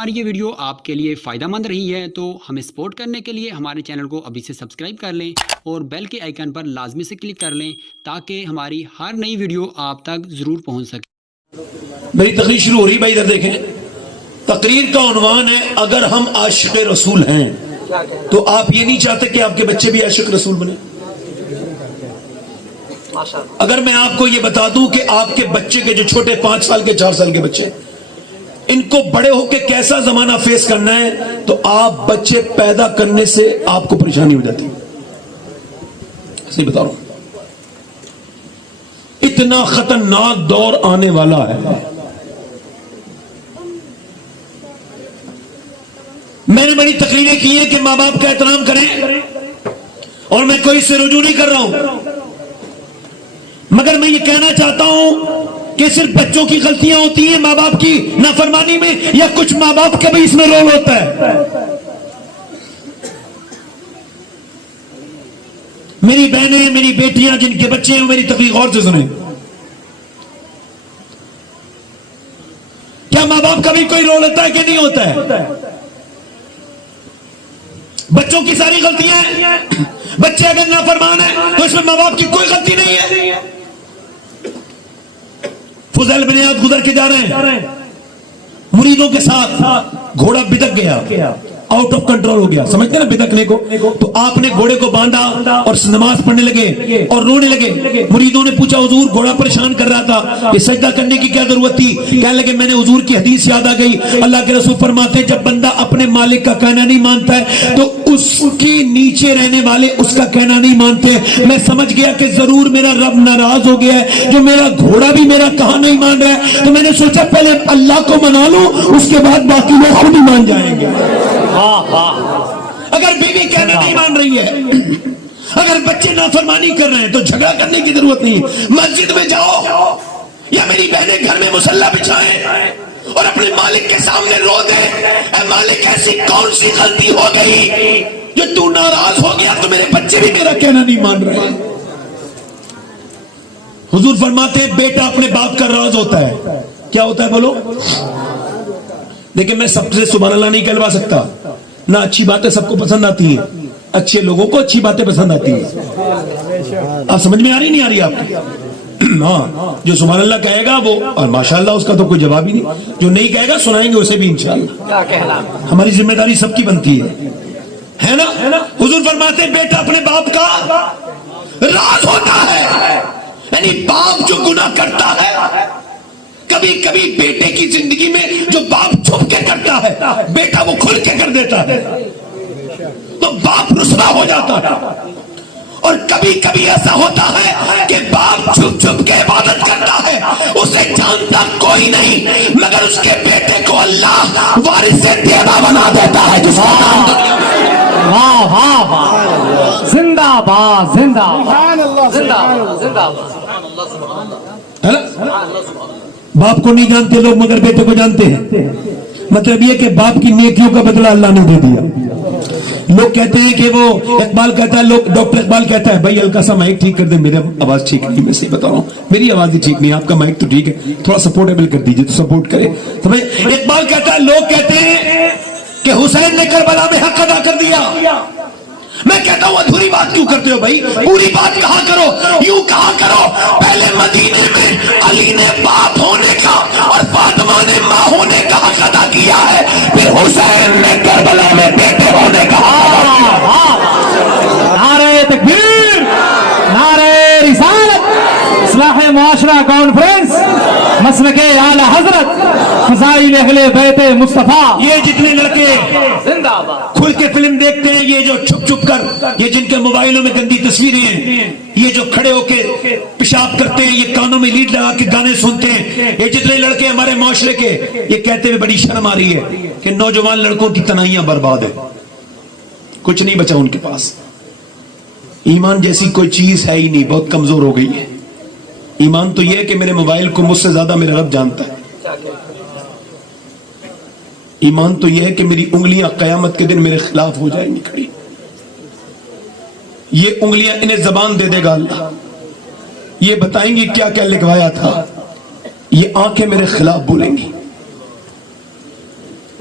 ہماری یہ ویڈیو آپ کے لیے فائدہ مند رہی ہے تو ہمیں سپورٹ کرنے کے لیے ہمارے چینل کو ابھی سے سبسکرائب کر لیں اور بیل کے آئیکن پر لازمی سے کلک کر لیں تاکہ ہماری ہر نئی ویڈیو آپ تک ضرور پہنچ سکے۔ میری تقریر شروع ہو رہی بھائی، ادھر دیکھیں۔ تقریر کا عنوان ہے اگر ہم عاشق رسول ہیں تو آپ یہ نہیں چاہتے کہ آپ کے بچے بھی عاشق رسول بنے؟ اگر میں آپ کو یہ بتا دوں کہ آپ کے بچے کے جو چھوٹے 5 سال کے 4 سال کے بچے، ان کو بڑے ہو کے کیسا زمانہ فیس کرنا ہے، تو آپ بچے پیدا کرنے سے آپ کو پریشانی ہو جاتی ہے۔ ایسے ہی بتا رہا ہوں، اتنا خطرناک دور آنے والا ہے۔ میں نے بڑی تقریریں کی ہیں کہ ماں باپ کا احترام کریں، اور میں کوئی سے رجوع نہیں کر رہا ہوں، مگر میں یہ کہنا چاہتا ہوں کہ صرف بچوں کی غلطیاں ہوتی ہیں ماں باپ کی نافرمانی میں، یا کچھ ماں باپ کا بھی اس میں رول ہوتا ہے؟ میری بہنیں، میری بیٹیاں جن کے بچے ہیں، میری تقریر غور سے سنیں۔ کیا ماں باپ کا بھی کوئی رول ہوتا ہے کہ نہیں ہوتا ہے؟ بچوں کی ساری غلطیاں ہیں، بچے اگر نافرمان ہیں تو اس میں ماں باپ کی کوئی غلطی نہیں ہے۔ فضیل بن عیاض گزر کے جا رہے ہیں، مریدوں کے ساتھ گھوڑا بدک گیا، آؤٹ آف کنٹرول ہو گیا، سمجھتے ہیں نا بدکنے کو؟ تو آپ نے گھوڑے کو باندھا اور نماز پڑھنے لگے اور رونے لگے۔ مریدوں نے پوچھا حضور گھوڑا پریشان کر رہا تھا، یہ سجدہ کرنے کی کیا ضرورت تھی؟ کہنے لگے میں نے حضور کی حدیث یاد آ گئی، اللہ کے رسول فرماتے ہیں جب بندہ اپنے مالک کا کہنا نہیں مانتا ہے تو اس کے نیچے رہنے والے اس کا کہنا نہیں مانتے۔ میں سمجھ گیا کہ ضرور میرا رب ناراض ہو گیا ہے، جو میرا گھوڑا بھی میرا کہا نہیں مان رہا ہے، تو میں نے سوچا پہلے اللہ کو منا لوں، اس کے بعد باقی لوگ خود ہی مان جائیں گے۔ اگر بیوی کہنا نہیں مان رہی ہے، اگر بچے نافرمانی کر رہے ہیں تو جھگڑا کرنے کی ضرورت نہیں ہے۔ مسجد میں جاؤ یا میری بہنیں گھر میں مصلی بچھائیں اور اپنے مالک کے سامنے رو دیں، اے مالک ایسی کون سی غلطی ہو گئی جو تو ناراض ہو گیا تو میرے بچے بھی میرا کہنا نہیں مان رہے۔ حضور فرماتے ہیں بیٹا اپنے باپ کا راز ہوتا ہے۔ کیا ہوتا ہے بولو؟ لیکن میں سب سے سبحان اللہ نہیں کہلوا سکتا، نہ اچھی باتیں سب کو پسند آتی ہیں، اچھے لوگوں کو اچھی باتیں پسند آتی ہیں۔ آپ سمجھ میں آ رہی نہیں آ رہی آپ کی؟ ہاں، جو سبحان اللہ کہے گا وہ، اور ماشاءاللہ اس کا تو کوئی جواب ہی نہیں، جو نہیں کہے گا سنائیں گے اسے بھی انشاءاللہ۔ ہماری ذمہ داری سب کی بنتی ہے نا؟ حضور فرماتے ہیں بیٹا اپنے باپ کا راز ہوتا ہے، یعنی باپ جو گناہ کرتا ہے، کبھی کبھی بیٹے کی زندگی میں جو باپ چھپ کے کرتا ہے بیٹا وہ کھل کے کر دیتا ہے، تو باپ رسوا ہو جاتا ہے۔ اور کبھی کبھی ایسا ہوتا ہے کہ باپ چھپ چھپ کے عبادت کرتا ہے، اسے جانتا کوئی نہیں، مگر اس کے بیٹے کو اللہ وارث دیبا بنا دیتا ہے، جس کا نام واہ واہ واہ، زندہ باد زندہ باد زندہ باد زندہ باد۔ باپ کو نہیں جانتے لوگ مگر بیٹے کو جانتے ہیں۔ مطلب یہ کہ باپ کی نیکیوں کا بدلہ اللہ نے دے دیا۔ لوگ کہتے ہیں کہ وہ اقبال کہتا ہے، لوگ ڈاکٹر اقبال کہتا ہے بھائی ہلکا سا مائک ٹھیک کر دیں، میری آواز ٹھیک نہیں، میں صحیح بتا رہا ہوں میری آواز ہی ٹھیک نہیں، آپ کا مائک تو ٹھیک ہے، تھوڑا سپورٹیبل کر دیجئے تو سپورٹ کرے۔ اقبال کہتا ہے لوگ کہتے ہیں کہ حسین نے کربلا میں حق ادا کر دیا، میں کہتا ہوں ادھوری بات کیوں کرتے ہو بھائی؟ پوری بات کہا کرو، یوں کہا کرو پہلے مدینے میں علی نے باپ ہونے کا اور فاطمہ نے ماں ہونے کا حق ادا کیا ہے، پھر حسین نے کربلا میں بیٹے ہونے کا حق ادا کیا۔ نعرہ تکبیر، نعرہ رسالت، اصلاح معاشرہ کانفرنس، مسلک اعلی حضرت، فضائل اہل بیت مصطفیٰ۔ یہ جتنے لڑکے زندہ باد کھل کے فلم دیکھتے ہیں، یہ جو چھپ چھپ کر، یہ جن کے موبائلوں میں گندی تصویریں ہیں، یہ جو کھڑے ہو کے پیشاب کرتے ہیں، یہ کانوں میں لیڈ لگا کے گانے سنتے ہیں، یہ جتنے لڑکے ہمارے معاشرے کے، یہ کہتے ہوئے بڑی شرم آ رہی ہے کہ نوجوان لڑکوں کی تنہائیاں برباد ہے، کچھ نہیں بچا ان کے پاس، ایمان جیسی کوئی چیز ہے ہی نہیں، بہت کمزور ہو گئی ہے۔ ایمان تو یہ ہے کہ میرے موبائل کو مجھ سے زیادہ میرا رب جانتا ہے۔ ایمان تو یہ ہے کہ میری انگلیاں قیامت کے دن میرے خلاف ہو جائیں گی کھڑی، یہ انگلیاں انہیں زبان دے دے گا اللہ، یہ بتائیں گی کیا کیا لکھوایا تھا، یہ آنکھیں میرے خلاف بولیں گی۔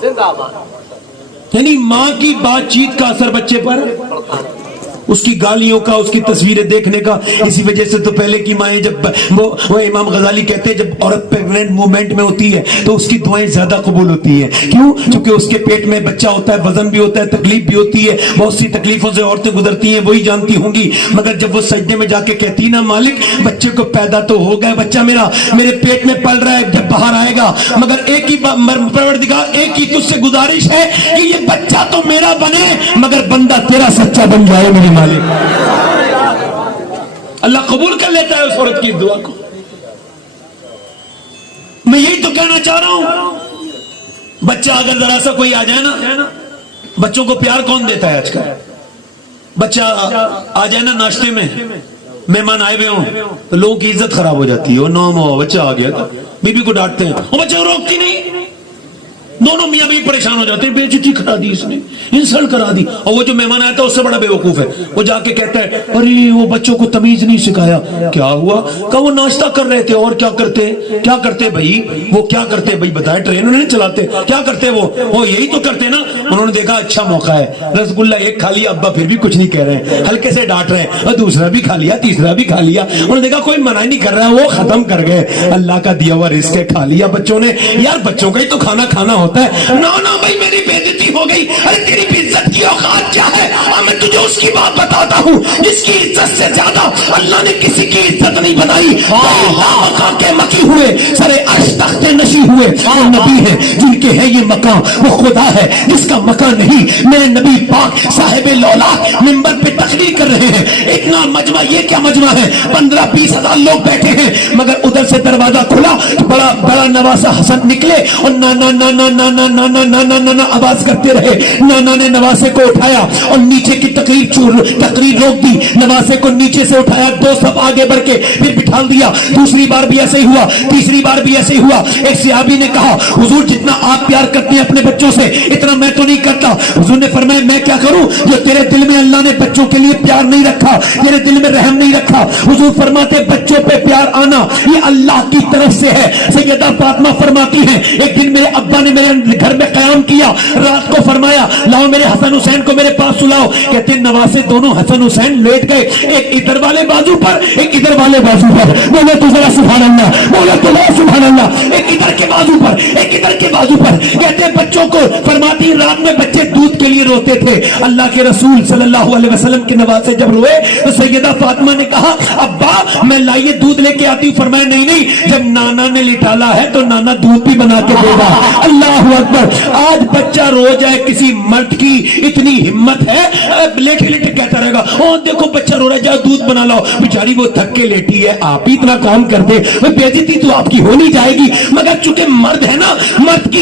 زندہ باد یعنی ماں کی بات چیت کا اثر بچے پر، اس کی گالیوں کا، اس کی تصویریں دیکھنے کا. اسی وجہ سے تو پہلے کی مائیں جب وہ امام غزالی کہتے ہیں جب عورت پریگننٹ مومنٹ میں ہوتی ہے تو اس کی دعائیں زیادہ قبول ہوتی ہیں. کیوں؟ چونکہ اس کے پیٹ میں بچہ ہوتا ہے، وزن بھی ہوتا ہے، تکلیف بھی ہوتی ہے، بہت سی تکلیفوں سے عورتیں گزرتی ہیں، وہی جانتی ہوں گی. مگر جب وہ سجدے میں جا کے کہتی نا مالک بچے کو پیدا تو ہو گیا، بچہ میرے پیٹ میں پل رہا ہے، جب باہر آئے گا، مگر ایک ہی پروردگار ایک ہی تجھ سے گزارش ہے کہ یہ بچہ تو میرا بنے مگر بندہ تیرا سچا بن جائے میرے مالک. اللہ قبول کر لیتا ہے اس عورت کی دعا کو. میں یہی تو کہنا چاہ رہا ہوں. بچہ اگر ذرا سا کوئی آ جائے نا، بچوں کو پیار کون دیتا ہے آج کل؟ بچہ آ جائے نا ناشتے میں، مہمان آئے ہوئے ہوں تو لوگوں کی عزت خراب ہو جاتی ہے. وہ نام ہو بچہ آ گیا تو بیوی کو ڈانٹتے ہیں، وہ بچہ کو روکتی نہیں. دونوں میاں بھی پریشان ہو جاتے ہیں، بے عزتی کرا دی اس نے، انسلٹ کرا دی. اور وہ جو مہمان آیا تھا اس سے بڑا بے وقوف ہے، وہ جا کے کہتا ہے ارے وہ بچوں کو تمیز نہیں سکھایا. کیا ہوا؟ کہ وہ ناشتہ کر رہے تھے. اور کیا کرتے بھائی؟ وہ کیا کرتے بھائی بتائے؟ ٹرین نہیں چلاتے، کیا کرتے وہ یہی تو کرتے نا. انہوں نے دیکھا اچھا موقع ہے، رسگلہ ایک کھا لیا، ابا پھر بھی کچھ نہیں کہہ رہے ہیں، ہلکے سے ڈانٹ رہے ہیں، اور دوسرا بھی کھا لیا، تیسرا بھی کھا لیا. انہوں نے دیکھا کوئی منع نہیں کر رہا ہے، وہ ختم کر گئے. اللہ کا دیا ہوا رزق ہے، کھا لیا بچوں نے. یار بچوں کا ہی تو کھانا ہوتا ہے. نہ بھائی میری بے عزتی ہو گئی. ارے تیری بھی عزت کی اوقات کیا ہے؟ میں تجھے اس کی بات بتاتا ہوں جس کی عزت سے زیادہ اللہ نے کسی کی عزت نہیں بنائی. مقام کے مکی ہوئے سرے عرش تخت نشی ہوئے وہ نبی ہے جن کے ہے یہ مقام، وہ خدا ہے جس کا مکان نہیں. میرے نبی پاک صاحب لولاک منبر پہ تقریر کر رہے ہیں. اتنا مجمع، یہ کیا مجمع ہے؟ 15-20 ہزار لوگ بیٹھے ہیں. مگر ادھر سے دروازہ کھلا، بڑا نواسا حسن نکلے اور نانا نانا نانا نانا نانا نانا آواز کرتے رہے. نانا نے نواسے کو اٹھایا اور نیچے کی تقریر روک دی. نواسے کو نیچے سے اٹھایا، 2 صف آگے بڑھ کے پھر بٹھا دیا. دوسری بار بھی ایسے ہی ہوا، تیسری بار بھی ایسے ہی ہوا. ایک صحابی نے کہا حضور جتنا آپ پیار کرتے ہیں اپنے بچوں سے اتنا میں تو نہیں کرتا. حضور نے فرمایا میں کیا کروں جو تیرے دل میں اللہ نے بچوں کے لیے پیار نہیں رکھا، تیرے دل میں رحم نہیں رکھا. حضور فرماتے بچوں پہ پیار آنا یہ اللہ کی طرف سے ہے. سیدہ فاطمہ فرماتی ہیں ایک دن میرے ابا نے میرے گھر میں قیام کیا، رات کو فرمایا لاؤ میرے حسن حسین کو میرے پاس سلاؤ. کہتے ہیں نواسے دونوں حسن حسین لیٹ گئے، ایک ادھر والے بازو پر ایک ادھر والے بازو پر. بولے تو ذرا سبحان اللہ، بولے تو سبحان اللہ. ایک ادھر کے بازو پر ایک ادھر کے بازو پر. کہتے ہیں بچوں کو فرماتی رات میں بچے دودھ کے لیے روتے تھے. اللہ کے رسول صلی اللہ علیہ وسلم کے نواسے جب روئے تو سیدہ فاطمہ نے کہا ابا میں لائیے دودھ لے کے آتی ہوں. فرمایا نہیں، جب نانا نے لٹالا ہے تو نانا دودھ بھی بنا کے دے گا. اللہ اکبر. آج بچہ رو جائے، کسی مرد کی اتنی ہمت ہے لیٹے لیٹے کہتا رہے گا او دیکھو بچہ رو رہا ہے جاؤ دودھ بنا لاؤ. بیچاری وہ تھک کے لیٹی ہے، آپ ہی اتنا کام کر دے، بے عزتی تو آپ کی ہونی جائے گی. مگر چونکہ مرد ہے نا، مرد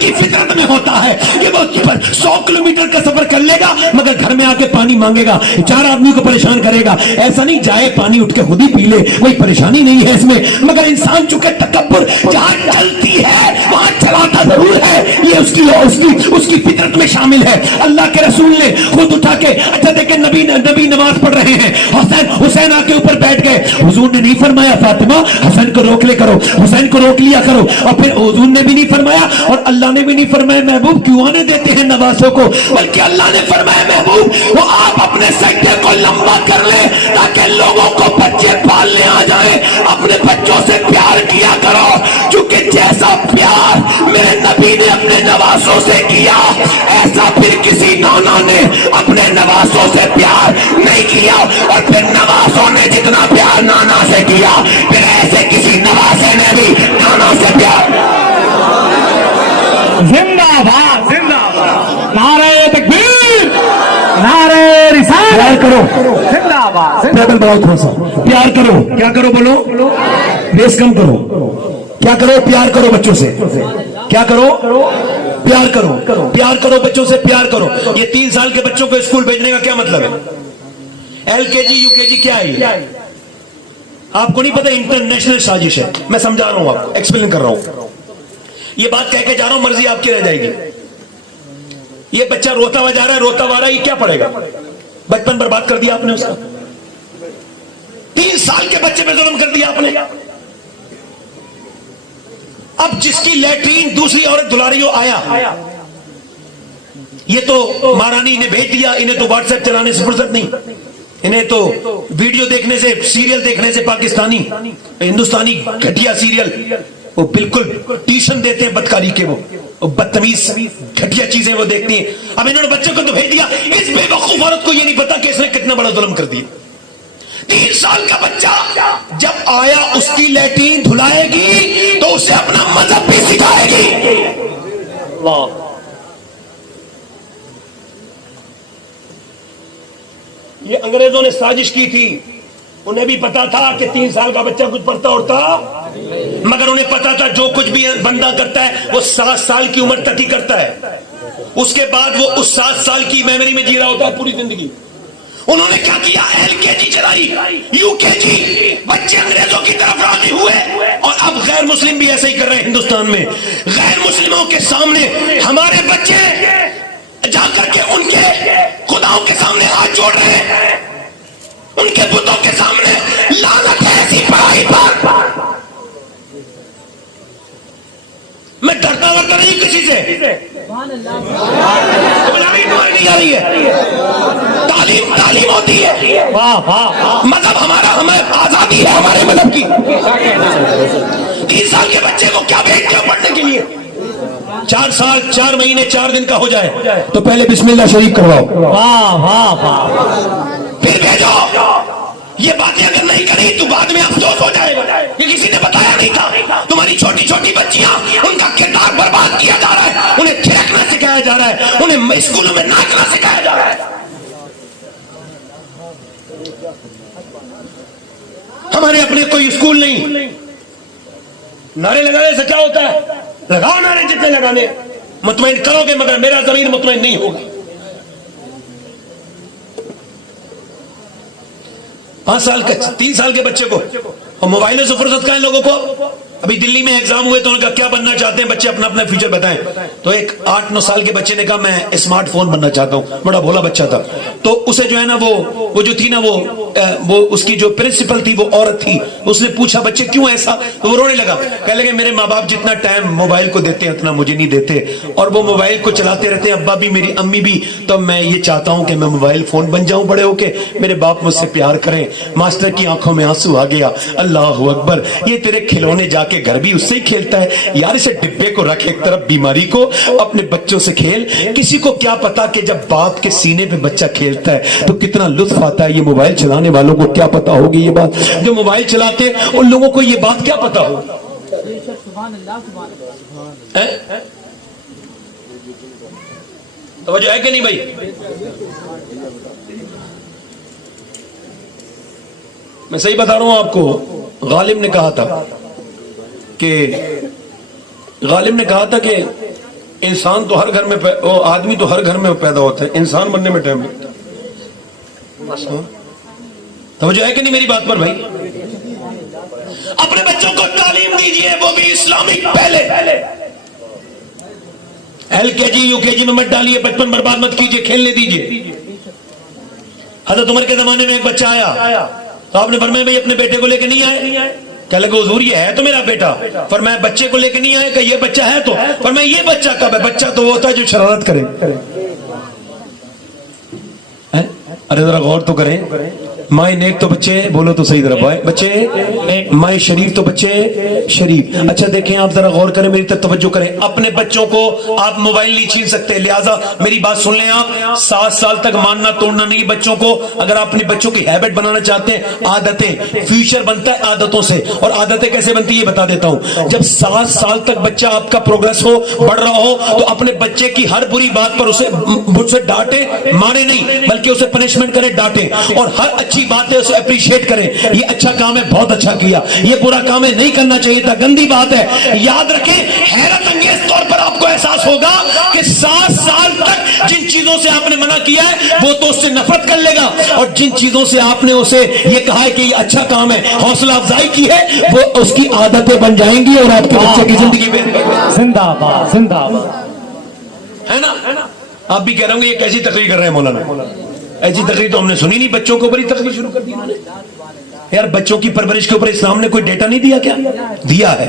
کی فطرت میں ہوتا ہے کہ وہ 100 کلومیٹر کا سفر کر لے گا مگر گھر میں آ کے پانی مانگے گا، 4 آدمی کو پریشان کرے گا. ایسا نہیں جائے پانی اٹھ کے خود ہی پی لے، کوئی پریشانی نہیں ہے اس میں. مگر انسان چونکہ تکبر جہاں چلتی ہے وہاں چلاتا ضرور ہے، یہ اس کی فطرت میں شامل ہے. اللہ کے رسول نے خود اٹھا کے اچھا دیکھیں نبی نماز پڑھ رہے ہیں، حسین آ کے اوپر بیٹھ گئے. حضور نے نہیں فرمایا فاطمہ حسین کو روک لے کرو، حسین کو روک لیا کرو. اور پھر حضور نے بھی نہیں فرمایا اور اللہ نے بھی نہیں فرمایا محبوب کیوں آنے دیتے ہیں نواسوں کو، بلکہ اللہ نے فرمایا محبوب وہ آپ اپنے سجدے کو لمبا کر لیں تاکہ لوگوں کو بچے پالنے آ جائیں. اپنے بچوں سے پیار کیا کرو، چونکہ جیسا پیار میرے نبی نے اپنے نواسوں سے کیا ایسا پھر کسی نانا نے اپنے نواسوں سے پیار نہیں کیا. اور پھر نواسوں نے جتنا پیار نانا سے کیا پھر ایسے کسی نواسے نے بھی نانا سے پیار. زندہ باد زندہ باد. نعرہ تکبیر، نعرہ رسالت. پیار کرو، زندہ باد. ٹیبل بڑھاؤ تھوڑا سا. پیار کرو، کیا کرو بولو، بیس کم کرو. کیا کرو؟ پیار کرو بچوں سے. کیا کرو؟ پیار کرو. پیار کرو بچوں سے، پیار کرو. یہ 3 سال کے بچوں کو اسکول بھیجنے کا کیا مطلب ہے؟ LKG UKG کیا ہے یہ؟ آپ کو نہیں پتا انٹرنیشنل سازش ہے. میں سمجھا رہا ہوں، آپ کو ایکسپلین کر رہا ہوں. یہ بات کہہ کے جا رہا ہوں، مرضی آپ کی رہ جائے گی. یہ بچہ روتا ہوا جا رہا ہے، روتا ہوا رہا ہے، یہ کیا پڑھے گا؟ بچپن برباد کر دیا آپ نے اس کا. 3 سال کے بچے پہ ظلم کر دیا آپ نے. اب جس کی لیٹرین دوسری عورت دھلا رہی ہو آیا, یہ تو مہارانی نے بھیج دیا, انہیں تو واٹس ایپ چلانے سے فرصت نہیں, انہیں تو ویڈیو دیکھنے سے, سیریل دیکھنے سے, پاکستانی ہندوستانی گھٹیا سیریل, وہ بالکل ٹیوشن دیتے ہیں بدکاری کے, وہ بدتمیز گھٹیا چیزیں وہ دیکھتی ہیں. اب انہوں نے بچے کو تو بھیج دیا, اس بے وقوف عورت کو یہ نہیں پتا کہ اس نے کتنا بڑا ظلم کر دیا. 3 سال کا بچہ جب آیا اس کی لیٹرین دھلائے گی تو اسے اپنا مذہب بھی سکھائے گی. یہ انگریزوں نے سازش کی تھی, انہیں بھی پتا تھا کہ 3 سال کا بچہ کچھ پڑھتا ہوتا, مگر انہیں پتا تھا جو کچھ بھی بندہ کرتا ہے وہ 7 سال کی عمر تک ہی کرتا ہے, اس کے بعد وہ اس 7 سال کی میموری میں جی رہا ہوتا ہے پوری زندگی. انہوں نے کیا کیا, LKG چلائی, UKG, بچے انگریزوں کی طرف راضی ہوئے. اور اب غیر مسلم بھی ایسا ہی کر رہے ہیں ہندوستان میں. غیر مسلموں کے سامنے ہمارے بچے جا کر کے ان کے خداؤں کے سامنے ہاتھ جوڑ رہے ہیں, ان کے بتوں کے سامنے. لعنت ہے ایسی پڑھائی پر. میں ڈرتا ورتا نہیں کسی سے, نہیں آ رہی ہے, تعلیم ہوتی ہے, مذہب ہمارا, ہمیں آزادی ہے ہمارے مذہب کی. 3 سال کے بچے کو کیا بھیج دیا پڑھنے کے لیے؟ 4 سال 4 مہینے 4 دن کا ہو جائے تو پہلے بسم اللہ شریف کرواؤ, پھر بھیجو. یہ باتیں اگر نہیں کری تو بعد میں افسوس ہو جائے گا, یہ کسی نے بتایا نہیں تھا. تمہاری چھوٹی چھوٹی بچیاں, ان کا کردار برباد کیا جا رہا ہے, انہیں تھیکنا سکھایا جا رہا ہے, انہیں اسکولوں میں ناچنا سکھایا جا رہا ہے. ہمارے اپنے کوئی اسکول نہیں. نعرے لگانے سے کیا ہوتا ہے؟ لگاؤ نعرے جتنے لگانے, مطمئن کرو گے, مگر میرا ضمیر مطمئن نہیں ہوگا. 5 سال کا 3 سال کے بچے کو اور موبائلوں سے فرصت کہاں لوگوں کو. ابھی دلی میں ایگزام ہوئے تو ان کا کیا بننا چاہتے ہیں بچے, اپنا اپنا فیوچر بتائیں. تو ایک 8-9 سال کے بچے نے کہا میں اسمارٹ فون بننا چاہتا ہوں, بڑا بھولا بچہ تھا. تو اسے جو ہے نا وہ جو تھی نا وہ اس کی جو پرنسپل تھی وہ عورت تھی, اس نے پوچھا بچے کیوں ایسا, تو وہ رونے لگا. کہنے لگے میرے ماں باپ جتنا ٹائم موبائل کو دیتے ہیں اتنا مجھے نہیں دیتے, اور وہ موبائل کو چلاتے رہتے ہیں, ابا بھی میری امی بھی. تو میں یہ چاہتا ہوں کہ میں موبائل فون بن جاؤں بڑے ہو کے, میرے باپ مجھ سے پیار کریں. ماسٹر کی آنکھوں میں آنسو آ گیا. اللہ اکبر, یہ تیرے کھلونے جا کے گھر بھی اس سے ہی کھیلتا ہے یار, اسے ڈبے کو رکھ ایک طرف, بیماری کو اپنے بچوں سے کھیل. کسی کو کیا پتا کہ جب باپ کے سینے پہ بچہ کھیلتا ہے تو کتنا لطف آتا ہے. یہ موبائل چلانے والوں کو کیا پتا ہوگی یہ بات, جو موبائل چلاتے ہیں ان لوگوں کو یہ بات کیا پتا ہوگی. توجہ ہے کہ نہیں بھائی؟ میں صحیح بتا رہا ہوں آپ کو. غالب نے کہا تھا کہ انسان تو ہر گھر میں, آدمی تو ہر گھر میں پیدا ہوتا ہے, انسان بننے میں ٹائم لگتا ہے. توجہ ہے کہ نہیں میری بات پر بھائی؟ اپنے بچوں کو تعلیم دیجئے, وہ بھی اسلامک. پہلے LKG UKG میں مت ڈالیے, بچپن برباد مت کیجئے, کھیلنے دیجئے. حضرت عمر کے زمانے میں ایک بچہ آیا تو آپ نے فرمایا بھائی اپنے بیٹے کو لے کے نہیں آئے. کہنے لگے حضور یہ ہے تو میرا بیٹا. فرمایا بچے کو لے کے نہیں آئے, کہ یہ بچہ ہے تو. فرمایا یہ بچہ کب ہے؟ بچہ تو وہ ہوتا ہے جو شرارت کرے. ارے ذرا غور تو کریں. مائیں نیک تو بچے, بولو تو صحیح طرح بچے, مائیں شریف تو بچے شریف. اچھا دیکھیں آپ ذرا غور کریں, میری طرف توجہ کریں. اپنے بچوں کو آپ موبائل نہیں چھین سکتے, لہٰذا میری بات سن لیں آپ. 7 سال تک ماننا توڑنا نہیں بچوں کو. اگر آپ اپنے بچوں کی ہیبٹ بنانا چاہتے ہیں, عادتیں, فیوچر بنتا ہے عادتوں سے. اور عادتیں کیسے بنتی ہے یہ بتا دیتا ہوں. جب 7 سال تک بچہ آپ کا پروگرس ہو, بڑھ رہا ہو, تو اپنے بچے کی ہر بری بات پر اسے ڈانٹے, مارے نہیں بلکہ اسے پنشمنٹ کرے, ڈانٹے. اور ہر اچھی بات ہے اسے اپریشیٹ کریں. یہ اچھا کام ہے, بہت اچھا کیا. یہ برا کام ہے, نہیں کرنا چاہیے تھا, گندی بات ہے. یاد رکھیں, حیرت انگیز طور پر آپ کو احساس ہوگا کہ 7 سال تک جن چیزوں سے آپ نے منع کیا ہے وہ تو اس سے نفرت کر لے گا, اور جن چیزوں سے آپ نے اسے یہ کہا ہے کہ یہ اچھا کام ہے, حوصلہ افزائی کی ہے, وہ اس کی عادتیں بن جائیں گی اور آپ کے بچے کی زندگی میں. زندہ باد, زندہ باد, ہے نا. آپ بھی کہہ رہے ہوں گے یہ کیسی تقریر کر رہے ہیں مولانا, ایسی تقریر تو ہم نے سنی نہیں. بچوں کے اوپر ہی تقریر شروع کر دی انہوں نے. یار بچوں کی پرورش کے اوپر اسلام نے کوئی ڈیٹا نہیں دیا؟ کیا دیا ہے؟